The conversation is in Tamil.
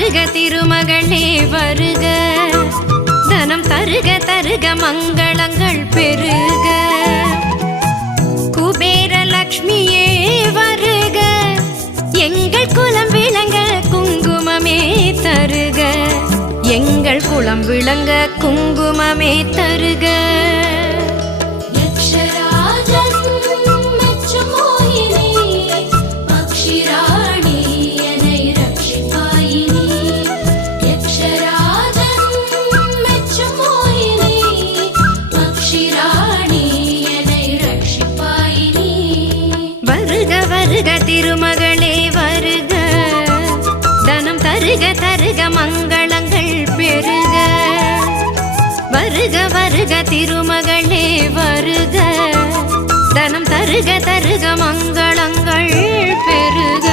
வருக திருமகளே வருக, தனம் தருக தருக மங்களங்கள் பெருக. குபேர லக்ஷ்மியே வருக, எங்கள் குலம் விளங்க குங்குமமே தருக, எங்கள் குலம் விளங்க குங்குமமே தருக. திருமகளே வருக, தனம் தருக தருக மங்களங்கள் பெருக. வருக வருக திருமகளே வருக, தனம் தருக தருக மங்களங்கள் பெருக.